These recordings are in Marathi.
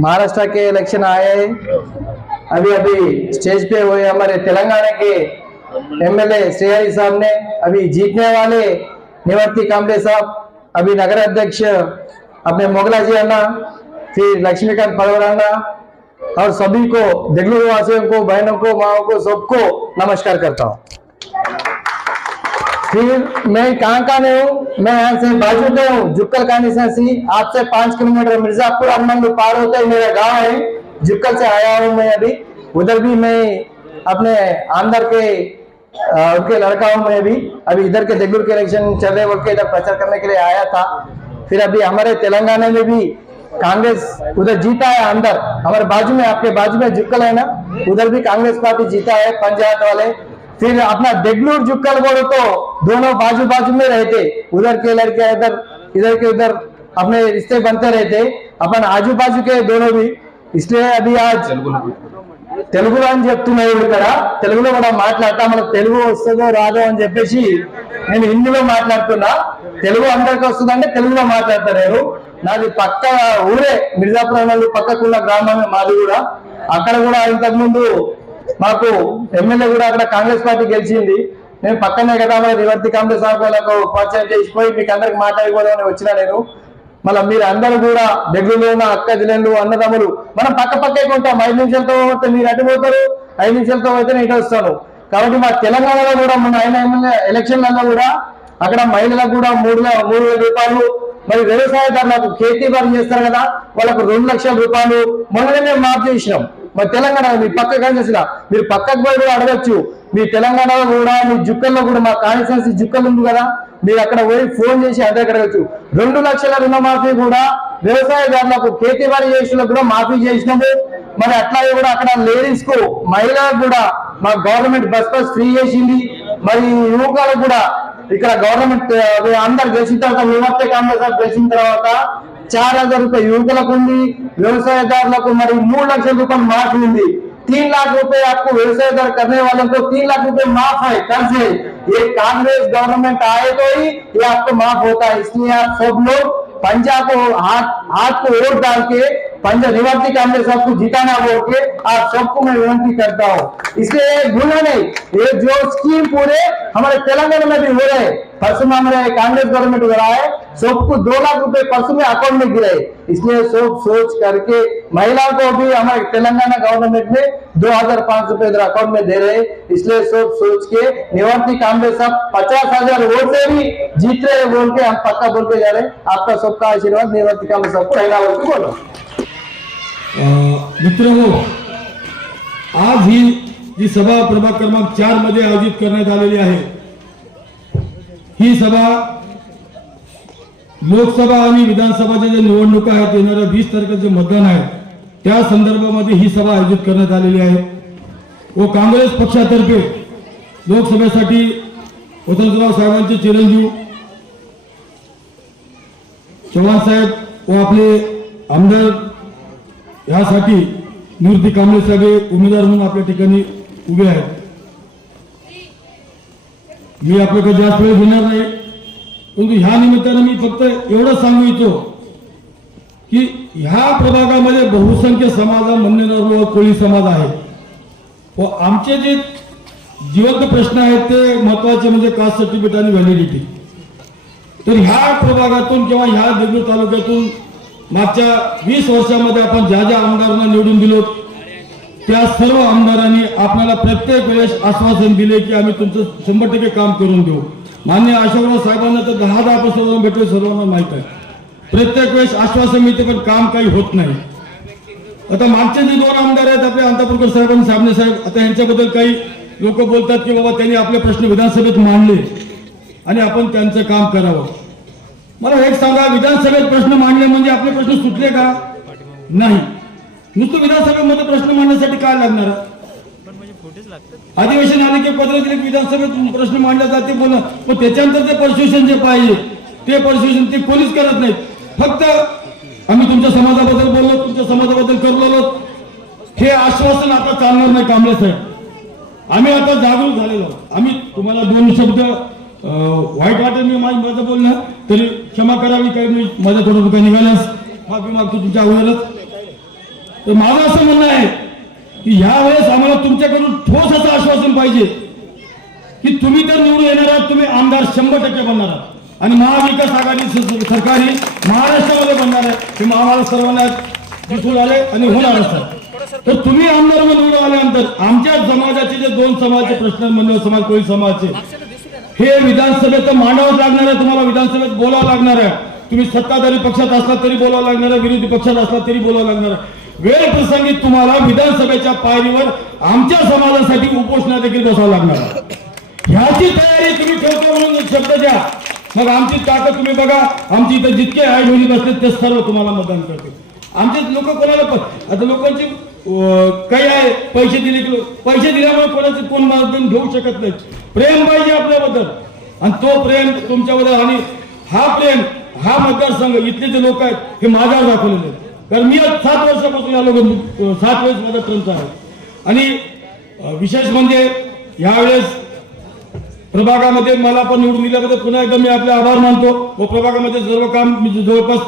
महाराष्ट्र के इलेक्शन आए अभी अभी स्टेज पे हुए हमारे तेलंगाना के एमएलए श्रेहरी साहब ने अभी जीतने वाले निवर्ती कामले साहब अभी नगर अध्यक्ष अपने मोगला जी अन्ना फिर लक्ष्मीकांत पड़वर अन्ना और सभी को दिल्ली वासियों को बहनों को माओ को सबको नमस्कार करता हूँ। फिर मैं कहाँ का हूँ? मैं यहाँ से बाजू का हूँ जुक्कल कानिसासी आपसे पाँच किलोमीटर मिर्जापुर अरमंड पार होते ही मेरा गाँव है। जुक्कल से आया हूँ मैं अभी। उधर भी मैं अपने आंध्र के उनके लड़का हूँ मैं अभी। अभी इधर के देगलूर के इलेक्शन चल रहे के इधर प्रचार करने के लिए आया था। फिर अभी हमारे तेलंगाना में भी कांग्रेस उधर जीता है अंदर हमारे बाजू में, आपके बाजू में जुक्कल है ना? उधर भी कांग्रेस पार्टी जीता है पंचायत वाले। फिर अपना देगलूर जुक्कल बोलो तो दोनों बाजू बाजू में रहते उधर के लड़के इधर इधर के उधर अपने रिश्ते बनते रहते अपन आजू बाजू के दोनों भी इसलिए अभी आज తెలుగులో అని చెప్తున్నాడు ఇక్కడ తెలుగులో కూడా మాట్లాడతా మనకు తెలుగు వస్తుందో రాదో అని చెప్పేసి నేను హిందీలో మాట్లాడుతున్నా తెలుగు అందరికి వస్తుందంటే తెలుగులో మాట్లాడతా నేను నాది పక్క ఊరే మిర్జాపురం వాళ్ళు పక్కకున్న గ్రామమే మాది కూడా అక్కడ కూడా ఇంతకు ముందు మాకు ఎమ్మెల్యే కూడా అక్కడ కాంగ్రెస్ పార్టీ గెలిచింది. నేను పక్కనే కదా మరి రివర్తి కాంగ్రెస్ ఆకులకు పరిచయం చేసిపోయి మీకు అందరికి మాట్లాడిపోదామని వచ్చిన నేను. మళ్ళీ మీరు అందరూ కూడా దగ్గరలో ఉన్న అక్క జిల్లెళ్ళు అన్నదమ్ములు మనం పక్క పక్కే కొంటాం. ఐదు నిమిషాలతో పోతే మీరు అటు పోతారు ఐదు నిమిషాలతో పోతే నేను ఇటు వస్తాను. కాబట్టి మా తెలంగాణలో కూడా మొన్న ఆయన ఎమ్మెల్యే ఎలక్షన్లలో కూడా అక్కడ మహిళలకు కూడా మూడు మూడు వేల రూపాయలు మరి వ్యవసాయదారులకు కేటీ వారు చేస్తారు కదా వాళ్ళకు రెండు లక్షల రూపాయలు మొన్ననే మేము మాఫ్ చేసినాం. మరి తెలంగాణ మీ పక్క చేసిన మీరు పక్కకు పోయి కూడా అడగచ్చు. మీ తెలంగాణలో కూడా మీ జుక్కల్లో కూడా మా కాన్స్టిట్యూన్సీ జుక్కలు ఉంది కదా మీరు అక్కడ పోయి ఫోన్ చేసి అదే అడగచ్చు. రెండు లక్షల రుణమాఫీ కూడా వ్యవసాయదారులకు ఖేతీబారీ చేసిన కూడా మాఫీ చేసినాము. మరి అట్లాగే కూడా అక్కడ లేడీస్కు మహిళలకు కూడా మా గవర్నమెంట్ బస్ పాస్ ఫ్రీ చేసింది. మరి యువకులకు కూడా ఇక్కడ గవర్నమెంట్ అందరు గెలిచిన తర్వాత విమర్శ కాంగ్రెస్ గెలిచిన తర్వాత चार हज़ार रुपये युवक व्यवसायदार मरी మరి लक्ष లక్షల రూపాయలు మాఫ్ तीन लाख रुपए आपको व्यवसायदार करने वालों को तीन लाख रुपए माफ़ है कर्ज है ये कांग्रेस गवर्नमेंट आए तो ही ये आपको माफ़ होता है। इसलिए आप सब लोग पंजाब को हाथ हाथ को वोट डाल के, पंजाब निवर्ती कांग्रेस आपको जिताना बोल के आप सबको मैं विनती करता हूँ। इसलिए भूलना नहीं, ये जो स्कीम पूरे हमारे तेलंगाना में भी हो रहे हैं परसों में हमारे कांग्रेस गवर्नमेंट हो रहा है सबको दो लाख रुपए परसों में अकाउंट में गिरे। इसलिए सब सोच करके महिलाओं को भी हमारे तेलंगाना गवर्नमेंट में दो हज़ार पाँच रुपए इधर अकाउंट में दे रहे हैं। इसलिए सब सोच के निवर्ती कांग्रेस साहब पचास हज़ार वोट से भी जीत रहे बोल के हम पक्का बोल के जा रहे हैं। आपका सबका आशीर्वाद निवर्ती कांग्रेस साहब को। रहेगा बोल। बोलो मित्र आज ही जी सभा प्रभाग क्रमांक चार मध्ये आयोजित करण्यात आलेली आहे. ही सभा लोकसभा आणि विधानसभाच्या ज्या निवडणुका आहेत येणाऱ्या वीस तारखेचे मतदान आहे त्या संदर्भामध्ये ही सभा आयोजित करण्यात आलेली आहे. व काँग्रेस पक्षातर्फे लोकसभेसाठी वसंतराव साहेबांचे चिरंजीव चव्हाण साहेब व आपले आमदार यासाठी निवृत्ती कांबळे साहेब उमेदवार म्हणून आपल्या ठिकाणी उभे आहेत. मी आपल्याकडे जास्त वेळ घेणार नाही. परंतु ह्या निमित्तानं मी फक्त एवढंच सांगू इच्छितो की ह्या प्रभागामध्ये बहुसंख्य समाज म्हणणे व कोळी समाज आहे. व आमचे जे जिवंत प्रश्न आहेत ते महत्त्वाचे म्हणजे कास्ट सर्टिफिकेट आणि व्हॅलिडिटी तर ह्या प्रभागातून किंवा ह्या देगलूर तालुक्यातून मागच्या वीस वर्षामध्ये आपण ज्या ज्या आमदारांना निवडून दिलो त्या सर्व आमदारांनी आपल्याला प्रत्येक वेळेस आश्वासन दिले की आम्ही तुमचं शंभर टक्के काम करून देऊ. मान्य अशोकराव साहेबांना तर दहा दहा प्रश्न भेटले सर्वांना माहीत आहे. प्रत्येक वेळेस आश्वासन मिळते पण काम काही होत नाही. आता मागचे जे दोन आमदार आहेत आपले अंतापूरकर साहेब आणि साबणे साहेब आता यांच्याबद्दल काही लोक बोलतात की बाबा त्यांनी आपले प्रश्न विधानसभेत मांडले आणि आपण त्यांचं काम करावं. मला एक सांगा विधानसभेत प्रश्न मांडले म्हणजे आपले प्रश्न सुटले का? नाही. नुसतं विधानसभेमध्ये प्रश्न मांडण्यासाठी काय लागणार? अधिवेशन आले की पत्र दिले विधानसभेत प्रश्न मांडले जाते बोला पण त्याच्यानंतर ते परस्युशन जे पाहिजे ते परस्युशन ते कोणीच करत नाहीत. फक्त आम्ही तुमच्या समाजाबद्दल बोललो तुमच्या समाजाबद्दल करलो हे आश्वासन आता चालणार नाही कांबळे साहेब. आम्ही आता जागरूक झालेलो आम्ही तुम्हाला दोन शब्द वाईट वाटेल मी माझं माझं बोलणं तरी क्षमा करावी काही मी माझ्या थोडं काही निघाल्यास. माफी मागतो तुमच्या अगोदरच. तर माझं असं म्हणणं आहे की ह्या वेळेस आम्हाला तुमच्याकडून ठोस असं आश्वासन पाहिजे की तुम्ही तर निवडून येणार आहात तुम्ही आमदार शंभर टक्के बनणार आहात. आणि महाविकास आघाडी सरकार ही महाराष्ट्रामध्ये बनणार आहे. हे आम्हाला सर्वांना दिसून आले आणि होणार असतात तर तुम्ही आमदार म्हणून निवडून आल्यानंतर आमच्या समाजाचे जे दोन समाजचे प्रश्न मंडळ समाज कोळी समाजाचे हे विधानसभेत मांडावंच लागणार आहे तुम्हाला विधानसभेत बोलावं लागणार आहे. तुम्ही सत्ताधारी पक्षात असला तरी बोलावं लागणार आहे विरोधी पक्षात असला तरी बोलावं लागणार आहे. वेळ प्रसंगी तुम्हाला विधानसभेच्या पायरीवर आमच्या समाजासाठी उपोषणा देखील बसावं लागणार. ह्याची तयारी तुम्ही ठेवतो म्हणून शब्द द्या. मग आमची ताकद तुम्ही बघा. आमची इथं जितके आई बहिणी बसले ते सर्व तुम्हाला मतदान करतील. आमचे लोक कोणाला आता लोकांची काही आहे पैसे दिले की पैसे दिल्यामुळे कोणाचे कोण मतदान घेऊ शकत नाही. प्रेम पाहिजे आपल्याबद्दल. आणि तो प्रेम तुमच्याबद्दल आणि हा प्रेम हा मतदारसंघ इथले जे लोक आहेत हे माझ्यावर दाखवलेले आहेत. कारण मी आज सात वर्षापासून या लोक सात वेळेस माझा टर्मचा आहे. आणि विशेष म्हणजे यावेळेस प्रभागामध्ये मला पण निवडून दिल्याबद्दल पुन्हा एकदा मी आपले आभार मानतो व प्रभागामध्ये सर्व काम मी जवळपास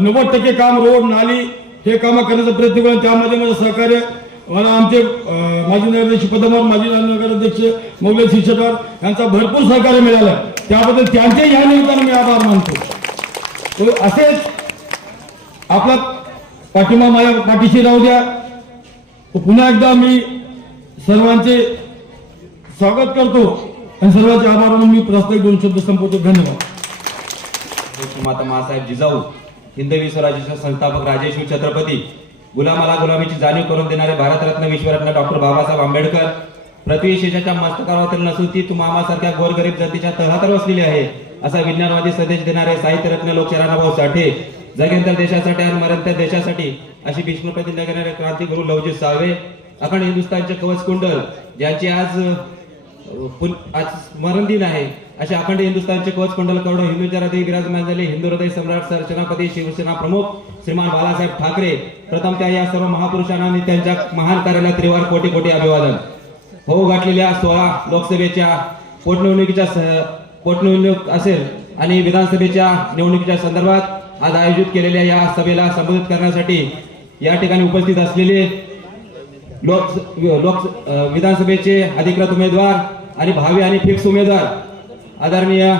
नव्वद टक्के काम रोड नाली हे कामं करण्याचा प्रयत्न करून. त्यामध्ये माझं सहकार्य मला आमचे माजी नगराध्यक्ष पदमार माजी नगराध्यक्ष मौले शिक्षकार यांचा भरपूर सहकार्य मिळालं. त्याबद्दल त्यांचे या निमित्तानं मी आभार मानतो. असेच आपला पाठिंबा माझ्या पाठीशी राहू द्या. पुन्हा एकदा मी सर्वांचे स्वागत करतो आणि सर्वांचे आभार म्हणून मी प्रस्तावित दोन शब्द संपवतो. धन्यवाद. माता मासाहेब जिजाऊ हिंदवी स्वराज्याचे संस्थापक राजेश्वर छत्रपती गुलामाला गुलामीची जाणीव करून देणारे भारतरत्न विश्वरत्न डॉक्टर बाबासाहेब आंबेडकर पृथ्वी शेषाच्या मस्तकावर नसून ती तू मामासारख्या गोरगरीब जातीच्या तळहातावर वसलेली आहे असा विज्ञानवादी संदेश देणारे साहित्यरत्न लोकशाहीराव भाऊ साठे जगेंतर देशासाठी आणि मरणत्या देशासाठी अशी भीष्म प्रतिज्ञा करणारे क्रांतिगुरु लवजी सावे अखंड हिंदुस्थानचे कवच कुंडल ज्यांची आज आज स्मरण दिन आहे अशा अखंड हिंदुस्थानचे कोच कुंडल करोडो हिंदूच्या हृदय विराजमान झाले. हिंदू हृदय सम्राट सरसेनापती शिवसेना प्रमुख श्रीमान बाळासाहेब ठाकरे प्रथम त्या या सर्व महापुरुषांना आणि त्यांच्या महान कार्याला त्रिवार कोटी कोटी अभिवादन. होऊ गाठलेल्या सोळा लोकसभेच्या पोटनिवडणुकीच्या पोटनिवडणूक असेल आणि विधानसभेच्या निवडणुकीच्या संदर्भात आज आयोजित केलेल्या या सभेला संबोधित करण्यासाठी या ठिकाणी उपस्थित असलेले लोक लोक विधानसभेचे अधिकृत उमेदवार आणि भावी आणि फिक्स उमेदवार आदरणीय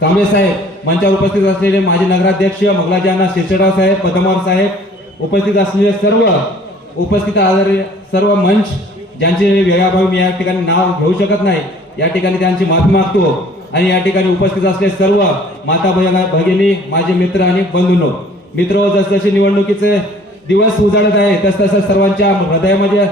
कांबळे साहेब मंचावर उपस्थित असलेले माजी नगराध्यक्ष मंगलाजाना शिरसेटराव साहेब पदमवार साहेब उपस्थित असलेले सर्व उपस्थित आदरणीय सर्व मंच ज्यांचे वेळाभावी मी या ठिकाणी नाव घेऊ शकत नाही या ठिकाणी त्यांची माफी मागतो. आणि या ठिकाणी उपस्थित असलेले सर्व माता भगिनी भगिनी माझे मित्र आणि बंधूंनो मित्र जसजसे निवडणुकीचे दिवस उजाडत आहे तस तसं सर्वांच्या हृदयामध्ये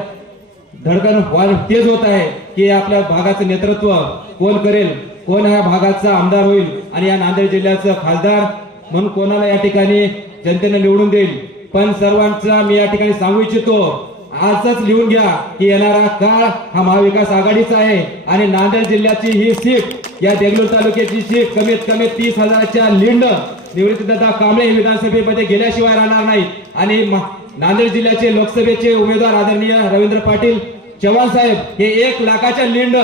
धडकन वाढ तेज होत आहे की आपल्या भागाचं नेतृत्व कोण करेल कोण ह्या भागाचा आमदार होईल आणि या नांदेड जिल्ह्याचं खासदार म्हणून कोणाला या ठिकाणी जनतेने निवडून देईल? पण सर्वांचा मी या ठिकाणी सांगू इच्छितो आजच लिहून घ्या की येणारा काळ हा महाविकास आघाडीचा आहे आणि नांदेड जिल्ह्याची ही सीट या देगलूर तालुक्याची सीट कमीत कमी तीस हजाराच्या लिंड. निवृत्तीदादा कांबळे हे विधानसभेमध्ये गेल्याशिवाय राहणार नाही. आणि नांदेड जिल्ह्याचे लोकसभेचे उमेदवार आदरणीय रवींद्र पाटील चव्हाण साहेब हे एक लाखाच्या लिंड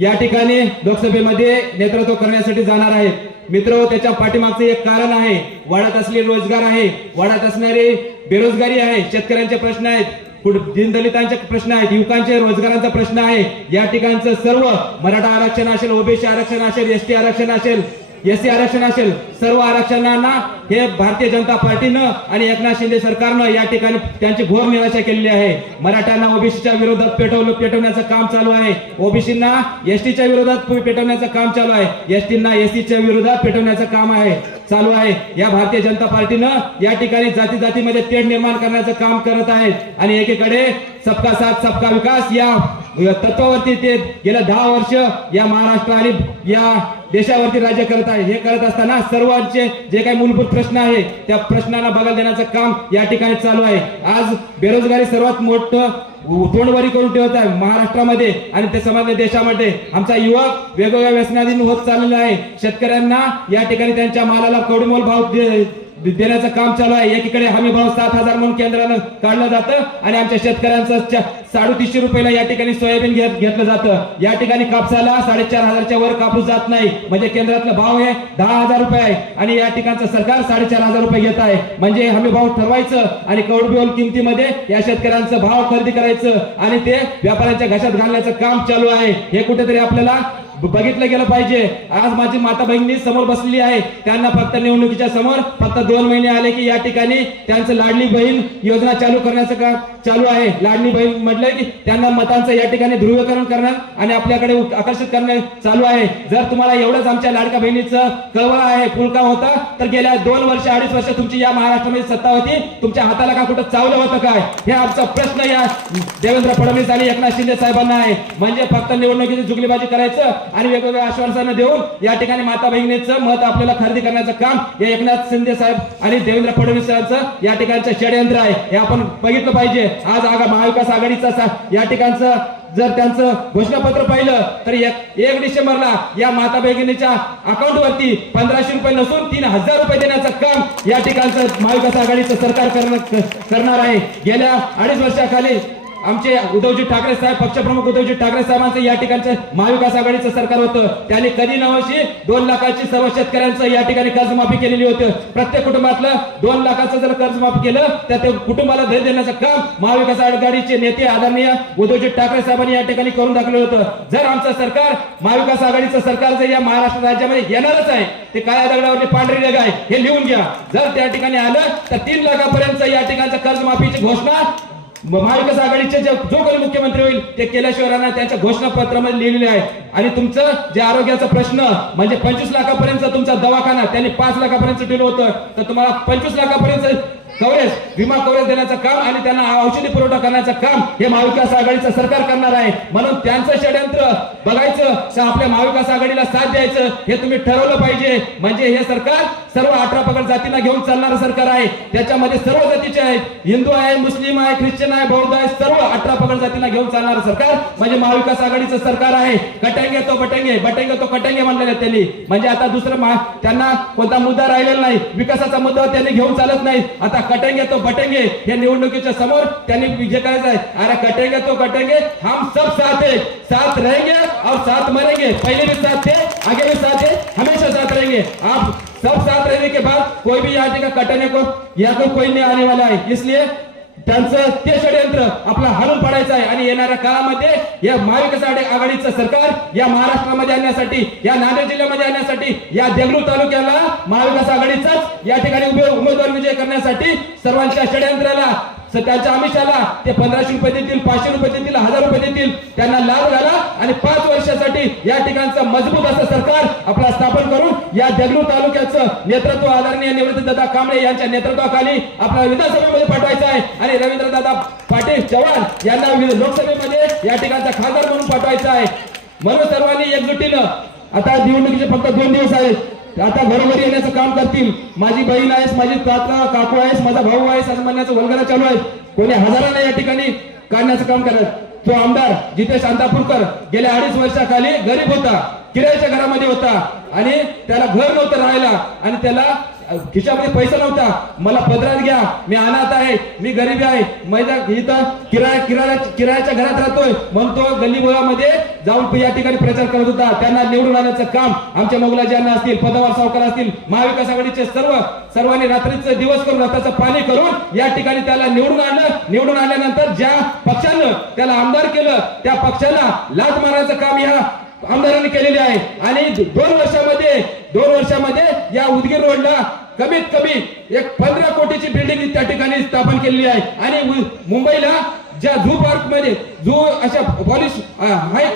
या ठिकाणी लोकसभेमध्ये नेतृत्व करण्यासाठी जाणार आहेत. मित्र त्याच्या पाठीमागचं एक कारण आहे. वाढत असलेले रोजगार आहे. वाढत असणारी बेरोजगारी आहे. शेतकऱ्यांचे प्रश्न आहेत. दीनदलितांचे प्रश्न आहेत युवकांचे रोजगारांचा प्रश्न आहे. या ठिकाणचं सर्व मराठा आरक्षण असेल ओबीसी आरक्षण असेल एसटी आरक्षण असेल एससी आरक्षण असेल सर्व आरक्षणांना हे भारतीय जनता पार्टीनं आणि एकनाथ शिंदे सरकारनं या ठिकाणी त्यांची घोर निराशा केलेली आहे. मराठ्यांना ओबीसीच्या विरोधात पेटवलं पेटवण्याचं काम चालू आहे. ओबीसींना एसटीच्या विरोधात पेटवण्याचं काम चालू आहे. एसटींना एसटीच्या विरोधात पेटवण्याचं काम आहे. चालू आहे. या भारतीय जनता पार्टीनं या ठिकाणी जाती जातीमध्ये तेढ निर्माण करण्याचं काम करत आहे आणि एकीकडे सबका साथ सबका विकास या तत्वावरती ते गेल्या दहा वर्ष या महाराष्ट्र आणि या देशावरती राज्य करत आहे. हे करत असताना सर्वांचे जे काही मूलभूत प्रश्न आहे त्या प्रश्नांना बघायला देण्याचं काम या ठिकाणी चालू आहे. आज बेरोजगारी सर्वात मोठं तोंडवारी करून ठेवत आहे महाराष्ट्रामध्ये आणि ते समाज देशामध्ये. आमचा युवक वेगवेगळ्या व्यसनाधीन होत चाललेला आहे. शेतकऱ्यांना या ठिकाणी त्यांच्या मालाला कडमोल भाव देण्याचं काम चालू आहे. एकीकडे हमी भाव सात हजार म्हणून केंद्रानं काढलं जातं आणि आमच्या शेतकऱ्यांचं साडेतीसशे रुपयाला या ठिकाणी सोयाबीन घेत घेतलं जातं. या ठिकाणी कापसाला साडेचार हजारच्या वर कापूस जात नाही. म्हणजे केंद्रातला भाव आहे दहा हजार रुपये आहे. आणि या ठिकाणचं सरकार साडेचार हजार रुपये घेत आहे. म्हणजे हमी भाव ठरवायचं आणि कौडबिओल किमतीमध्ये या शेतकऱ्यांचं भाव खरेदी करायचं आणि ते व्यापाऱ्यांच्या घशात घालण्याचं काम चालू आहे. हे कुठेतरी आपल्याला बघितलं गेलं पाहिजे. आज माझी माता बहिणी समोर बसलेली आहे. त्यांना फक्त निवडणुकीच्या समोर फक्त दोन महिने आले की या ठिकाणी त्यांचं लाडली बहीण योजना चालू करण्याचं काम चालू आहे. लाडली बहीण म्हटलं की त्यांना मतांचं या ठिकाणी ध्रुवीकरण करणं आणि आपल्याकडे आकर्षित करणे चालू आहे. जर तुम्हाला एवढंच आमच्या लाडका बहिणीचं कळवळ आहे फुलका होता तर गेल्या दोन वर्ष अडीच वर्ष तुमची या महाराष्ट्रामध्ये सत्ता होती. तुमच्या हाताला का कुठं चावलं होतं काय? हे आमचा प्रश्न या देवेंद्र फडणवीस आणि एकनाथ शिंदे साहेबांना आहे. म्हणजे फक्त निवडणुकीची जुगलीबाजी करायचं? आणि वेगवेगळ्या आश्वासनं देऊन या ठिकाणी माता बहिणीचं मत आपल्याला खरेदी करण्याचं काम या एकनाथ शिंदे साहेब आणि देवेंद्र फडणवीस साहेबांचं या ठिकाणचं षडयंत्र आहे. हे आपण बघितलं पाहिजे. आज आगा महाविकास आघाडीचा या ठिकाणचं जर त्यांचं घोषणापत्र पाहिलं तर एक एक डिसेंबरला या माता भगिनीच्या अकाउंट वरती पंधराशे रुपये नसून तीन हजार रुपये देण्याचं काम या ठिकाणचं महाविकास आघाडीचं सरकार करणार आहे. गेल्या अडीच वर्षाखाली आमचे उद्धवजी ठाकरे साहेब पक्षप्रमुख उद्धवजी ठाकरे साहेबांचं या ठिकाणचं महाविकास आघाडीचं सरकार होतं. त्याने कधी नवशी दोन लाखाची सर्व शेतकऱ्यांचं या ठिकाणी कर्जमाफी केलेली होती. प्रत्येक कुटुंबातलं दोन लाखाचं जर कर्जमाफी केलं तर ते कुटुंबाला धैर्य देण्याचं काम महाविकास आघाडीचे नेते आदरणीय उद्धवजी ठाकरे साहेबांनी या ठिकाणी करून दाखवलं होतं. जर आमचं सरकार महाविकास आघाडीचं सरकार जर या महाराष्ट्र राज्यामध्ये येणारच आहे ते काळ्या दगडावरती पांढरी रेग आहे हे लिहून घ्या. जर त्या ठिकाणी आलं तर तीन लाखापर्यंत या ठिकाणचं कर्जमाफीची घोषणा महाविकास आघाडीचे जे जो कोणी मुख्यमंत्री होईल ते केल्याशिवाय राहणार त्यांच्या घोषणापत्रामध्ये लिहिलेले आहे आणि तुमचं जे आरोग्याचा प्रश्न म्हणजे पंचवीस लाखापर्यंत तुमचा दवाखाना त्यांनी पाच लाखापर्यंत दिलं होतं. तर तुम्हाला पंचवीस लाखापर्यंत कव्हरेज विमा कव्हरेज देण्याचं काम आणि त्यांना औषधी पुरवठा करण्याचं काम हे महाविकास आघाडीचं सरकार करणार आहे. म्हणून त्यांचं षडयंत्र बघायचं आपल्या महाविकास आघाडीला साथ द्यायचं हे तुम्ही ठरवलं पाहिजे. म्हणजे हे सरकार सर्व अठरा पगड जातींना घेऊन चालणारं सरकार आहे. त्याच्यामध्ये सर्व जातीचे आहेत. हिंदू आहे मुस्लिम आहे ख्रिश्चन आहे बौद्ध आहे सर्व अठरा पगड जातींना घेऊन चालणारं सरकार म्हणजे महाविकास आघाडीचं सरकार आहे. कटेंगे तो बटेंगे बटेंगे तो कटेंगे म्हणलेले त्यांनी. म्हणजे आता दुसरं महा- त्यांना कोणता मुद्दा राहिलेला नाही. विकासाचा मुद्दा त्यांनी घेऊन चालत नाही. आता कटेंगे तो बटेंगे। ये निवडणुकीच्या समोर विजय करायचा आहे. अरे कटेंगे तो कटेंगे हम सब साथ. है साथ रहेंगे और साथ मरेंगे पहले भी साथ थे, आगे भी साथ है हमेशा साथ रहेंगे। आप सब साथ रहने के बाद कोई भी यहाँ का कटने को या को कोई नहीं आने वाला है। इसलिए त्यांचं ते षडयंत्र आपला हाणून पाडायचं आहे. आणि येणाऱ्या काळामध्ये या महाविकास आघाडीचं सरकार या महाराष्ट्रामध्ये आणण्यासाठी या नांदेड जिल्ह्यामध्ये आणण्यासाठी या देगलूर तालुक्याला महाविकास आघाडीचाच या ठिकाणी उमेदवार विजय करण्यासाठी सर्वांच्या षडयंत्राला त्यांच्या आमिषाला ते पंधराशे रुपये देतील पाचशे रुपये देतील हजार रुपये देतील त्यांना लाभ घाला आणि पाच वर्षासाठी या ठिकाणचं मजबूत असं सरकार आपला स्थापन करून या जगलू तालुक्याचं नेतृत्व आदरणीय निवृत्त दादा कांबळे यांच्या नेतृत्वाखाली आपल्या विधानसभेमध्ये पाठवायचं आहे. आणि रवींद्र दादा पाटील चव्हाण यांना लोकसभेमध्ये या ठिकाणचा खासदार म्हणून पाठवायचं आहे. म्हणून सर्वांनी एकजुटीनं आता निवडणुकीचे फक्त दोन दिवस आहेत. आता घरोघरी येण्याचं काम करतील. माझी बहीण आहेस माझी काका काकू आहेस माझा भाऊ आहेस असं म्हणण्याचं वल्गना चालू आहे कोणी हजारांना या ठिकाणी काढण्याचं काम करत. तो आमदार जितेश अंतापूरकर गेल्या अडीच वर्षाखाली गरीब होता किरायाच्या घरामध्ये होता आणि त्याला घर नव्हतं राहायला आणि त्याला खिशामध्ये पैसा नव्हता. मला पदरात घ्या. मी अनाथ आहे. मी गरीब आहे. मैदा इथं किराया किराया किरायाच्या घरात राहतोय. म्हणतो तो गल्ली बोळामध्ये जाऊन या ठिकाणी प्रचार करत होता. त्यांना निवडून आणण्याचं काम आमच्या मोगलाजींना असतील पदावर सावकार असतील महाविकास आघाडीचे सर्व सर्वांनी रात्रीचे दिवस करून रक्ताचं पाणी करून या ठिकाणी त्याला निवडून आणलं. निवडून आणल्यानंतर ज्या पक्षानं त्याला आमदार केलं त्या पक्षाला लाच मारण्याचं काम या आमदारांनी केलेले आहे. आणि दोन वर्षामध्ये दोन वर्षामध्ये या उदगीर रोडला कमीत कमी एक पंधरा कोटीची बिल्डिंग त्या ठिकाणी स्थापन केलेली आहे. आणि मुंबईला ज्या झू पार्कमध्ये झू अशा पॉलिश हाय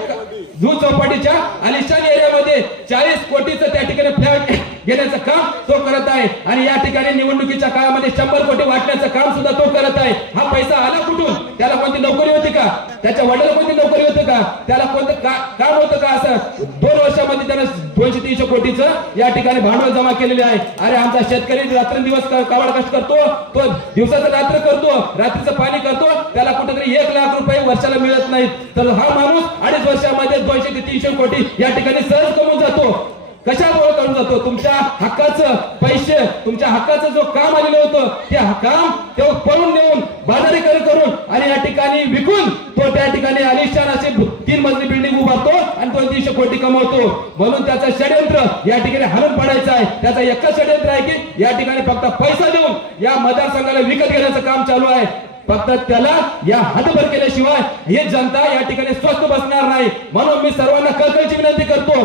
झू चौपाटीच्या आलिशान एरियामध्ये चाळीस कोटीचं त्या ठिकाणी फ्लॅट घेण्याचं काम तो करत आहे. आणि या ठिकाणी निवडणुकीच्या काळामध्ये शंभर कोटी वाटण्याचं काम सुद्धा तो करत आहे. हा पैसा आला कुठून? त्याला कोणती नोकरी होती का? त्याच्या वडिला कोणती नोकरी होती का? त्याला कोणतं काम होतं का असं? दोन वर्षामध्ये त्यानं दोनशे तीनशे कोटीचं या ठिकाणी भांडवल जमा केलेले आहे. अरे आमचा शेतकरी रात्रंदिवस कावड कष्ट करतो तो दिवसाचं रात्र करतो रात्रीचं पाणी करतो त्याला कुठेतरी एक लाख रुपये वर्षाला मिळत नाहीत. तर हा माणूस अडीच वर्षामध्ये दोनशे ते तीनशे कोटी या ठिकाणी सहज कमवून जातो. कशामुळे करून जातो? तुमच्या हक्काचं पैसे तुमच्या हक्काचं जो काम आलेलं होतं ते काम ते पळून नेऊन बाजारीकरण करून आणि या ठिकाणी विकून तो त्या ठिकाणी आलिशान असे तीन मजली बिल्डिंग उभारतो आणि दोन तीनशे कोटी कमवतो. म्हणून त्याचं षडयंत्र या ठिकाणी हरण पाडायचं आहे. त्याचा एकच षडयंत्र आहे की या ठिकाणी फक्त पैसा देऊन या मतदारसंघाला विकत घेण्याचं काम चालू आहे. फक्त त्याला या हातभर केल्याशिवाय ही जनता या ठिकाणी स्वस्त बसणार नाही. म्हणून मी सर्वांना कळकळीची विनंती करतो.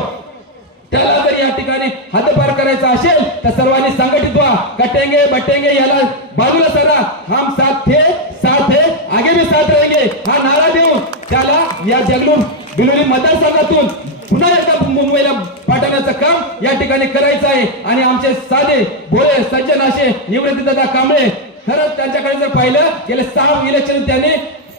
त्याला जर या ठिकाणी हातभार करायचा असेल तर सर्वांनी संघटित व्हा. कटेंगे बटेंगे याला बाजूला सरा. हम साथ थे साथ है आगे भी साथ रहेंगे. हा नारा देऊन त्याला या जगलूर बिलोली मतदारसंघातून पुन्हा एकदा मुंबईला पाठवण्याचं काम या ठिकाणी करायचं आहे. आणि आमचे साधे भोळे सज्जन असे निवृत्ती दादा कांबळे खरंच त्यांच्याकडे जर पाहिलं गेले सहा इलेक्शन त्यांनी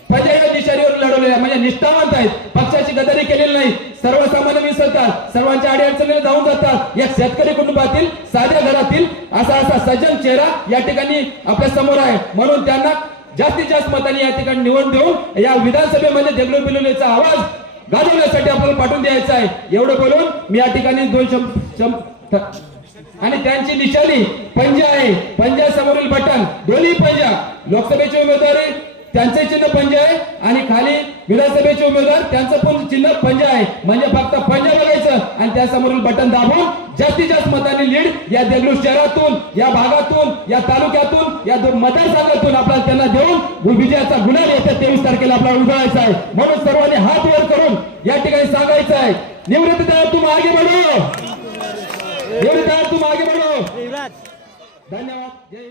प्रजेच्या दिशारीवर लढवलेल्या म्हणजे निष्ठावंत आहेत. पक्षाची गदारी केलेली नाही. सर्वसामान्य मिसळतात सर्वांच्या अडीअडचणीला जाऊन जातात. या शेतकरी कुटुंबातील साध्या घरातील असा असा सज्जन चेहरा या ठिकाणी आपल्यासमोर आहे. म्हणून त्यांना जास्तीत जास्त मतांनी या ठिकाणी निवडून देऊन या विधानसभेमध्ये देगलूर बिलोलीचा आवाज गाजवण्यासाठी आपल्याला पाठवून द्यायचा आहे. एवढं बोलून मी या ठिकाणी दोन शं- आणि त्यांची निशाली पंजा आहे. पंजा समोरील बटन. दोन्ही पंजा. लोकसभेचे उमेदवारी त्यांचे चिन्ह पंजे आहे आणि खाली विधानसभेचे उमेदवार त्यांचं पण चिन्ह पंजे आहे. म्हणजे फक्त पंजे बघायचं आणि त्यासमोरील बटन दाबून जास्तीत जास्त मतांनी लीड या देगलूर शहरातून या भागातून या तालुक्यातून या मतदारसंघातून आपल्याला त्यांना देऊन विजयाचा गुन्हा येत्या तेवीस तारखेला आपल्याला उजळायचा आहे. म्हणून सर्वांनी हात वर करून या ठिकाणी सांगायचं आहे. निवृत्त तू मागे बढो. निवृत्त तुम मागे बढो. धन्यवाद. जय